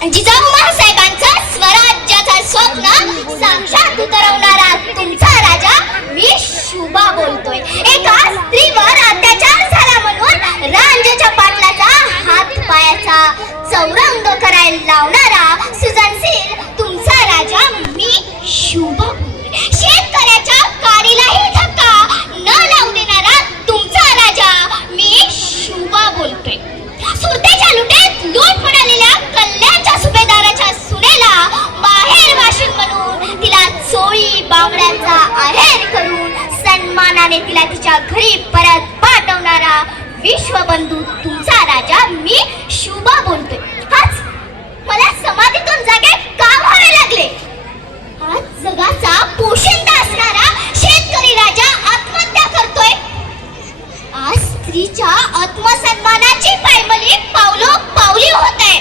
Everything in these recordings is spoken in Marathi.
जिजाऊ महासाहेबांचं स्वराज्याचं स्वप्न साक्षात उतरवणारा तुमचा राजा मी शुभा बोलतोय. एका स्त्रीवर अत्याचार झाला म्हणून रांझच्या पाटलाचा हात पायाचा चौरंग करायला लावणारा सृजनशील तुमचा राजा मी शुभा बोलतोय. शेतकऱ्याच्या काडीलाही धक्का न लावू देणारा तुमचा राजा मी शुभा बोलतोय. सुरतेच्या लुटेत लूट मिळालेल्या कल्याणच्या सुभेदाराच्या सुनेला बाहेर वाशिन म्हणून तिला चोळी बांगड्यांचा आहेर करून सन्मानाने तिला तिच्या घरी परत पाठवणारा विश्वबंधू तुमचा राजा मी शुभा बोलतोय. आज मला समाधीतून जागे का व्हावे लागले? आज जगाचा पोशिंदा असणारा शेतकरी राजा आत्महत्या करतोय. आज स्त्रीच्या आत्मसन्मानाची पायमली पावली होत आहे.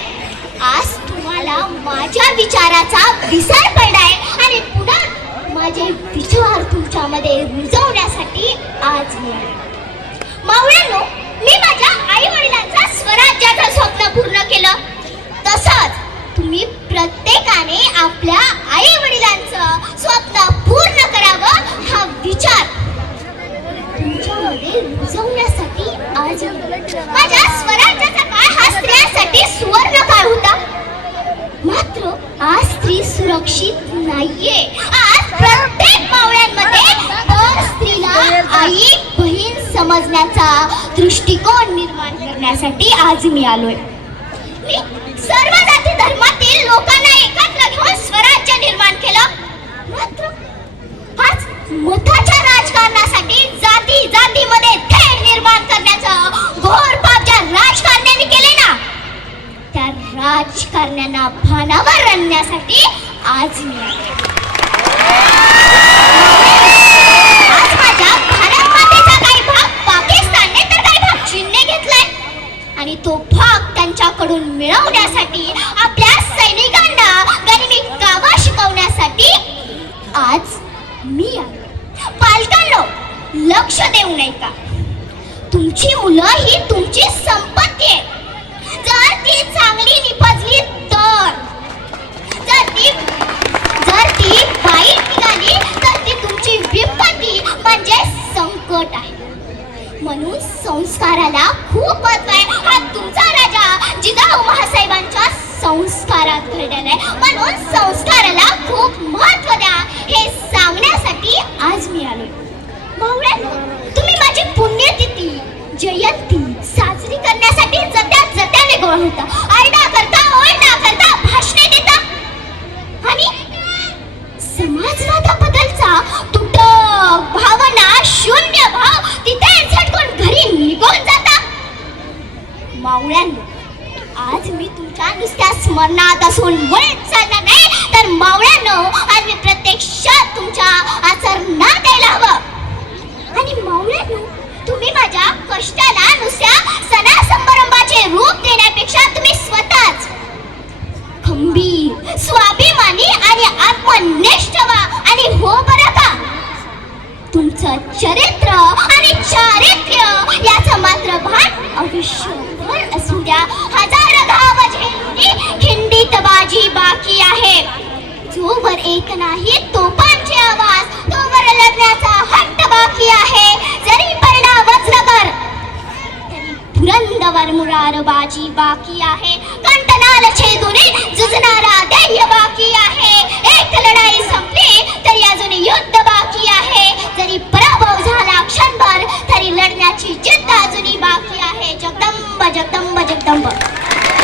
आज तुम्हाला माझ्या विचाराचा विसर पडलाय आणि पुन्हा माझे विचार तुमच्यामध्ये रुजवण्यासाठी आज मी आले. मावळ्यांनो, मी माझ्या आई वडिलांचा स्वराज्याचं स्वप्न पूर्ण केलं. तसंच तुम्ही प्रत्येकाने आपल्या आई वडिलांचं स्वप्न पूर्ण करावं हा विचार तुमच्यामध्ये रुजवण्यासाठी आज माझ्या स्वराज्याचा काळ हा स्त्रियांसाठी सुवर्ण काळ होता. मात्र आज स्त्री सुरक्षित नाहीये. आज प्रत्येक मावळ्यांमध्ये स्त्रीला आई बहीण समजण्याचा दृष्टिकोन निर्माण करण्यासाठी आज मी आलोय. मी सर्व जाती धर्मातील लोकांना एकत्र घेऊन स्वराज्य निर्माण केलं. मात्र आज मताच्या राजकारणासाठी जाती जातीमध्ये तेढ निर्माण करण्याचं घोर पाप ज्या राजकारण्यांनी केले ना, त्या राजकारण्यांना भानावर आणण्यासाठी आज मी आले. आज माझ्या भारत मातेचा काही भाग पाकिस्तानने तर काही भाग चीनने घेतलाय आणि तो भाग त्यांच्याकडून मिळवण्यासाठी आपल्या सैनिकांना गनिमी कावा शिकवण्यासाठी आज मी आले. पालकांनो, लक्ष देऊ नये का? तुमची मुलं ही तुमची संपत्ती आहे. जर ती चांगली निपजली तर, जर ती वाईट निघाली तर ती तुमची विपत्ती म्हणजे संकट आहे. म्हणून संस्काराला खूप महत्व आहे. हा तुमचा राजा जिजाऊ महासाहेबांच्या संस्कारात घडलेला आहे. म्हणून संस्काराला खूप महत्व द्या हे सांगण्यासाठी आज मी आलोय. मावळ्यांनो, तुम्ही माझी पुण्यतिथी जयंती साजरी करण्यासाठी जत्याने गोळा होता. आरडा करता, ओरडा करता, भाषणे देता आणि समाजवादाबद्दलचा तुटक भावना, शून्य भाव तिथे झटकून घरी निघून जाता. मावळ्यांनो, आज मी तुमच्या नुसत्या स्मरणात असून मुळीच चालणार नाही, तर मावळ्यांनो आज मी प्रत्यक्षात तुमच्या आचरणात यायला हवं. आणि मावळ्यांनो, तुम्ही माझ्या कष्टाला नुसत्या सणा समारंभाचे रूप देण्यापेक्षा तुम्ही स्वतःच खंबीर, स्वाभिमानी आणि आत्मनिष्ठ व्हा. आणि हो बरं का, तुमचं चरित्र आणि चारित्र्य याचं मात्र भान आयुष्यभर असू द्या. हजार घाव झेलून खिंडीत बाजी बाकी आहे. जोवर एक नाही तोफांचे आवाज, तोवर लढण्याचा हट्ट बाकी आहे. जरी परिणाम वज्रकर तरी पुरंदर मुरार बाजी बाकी आहे.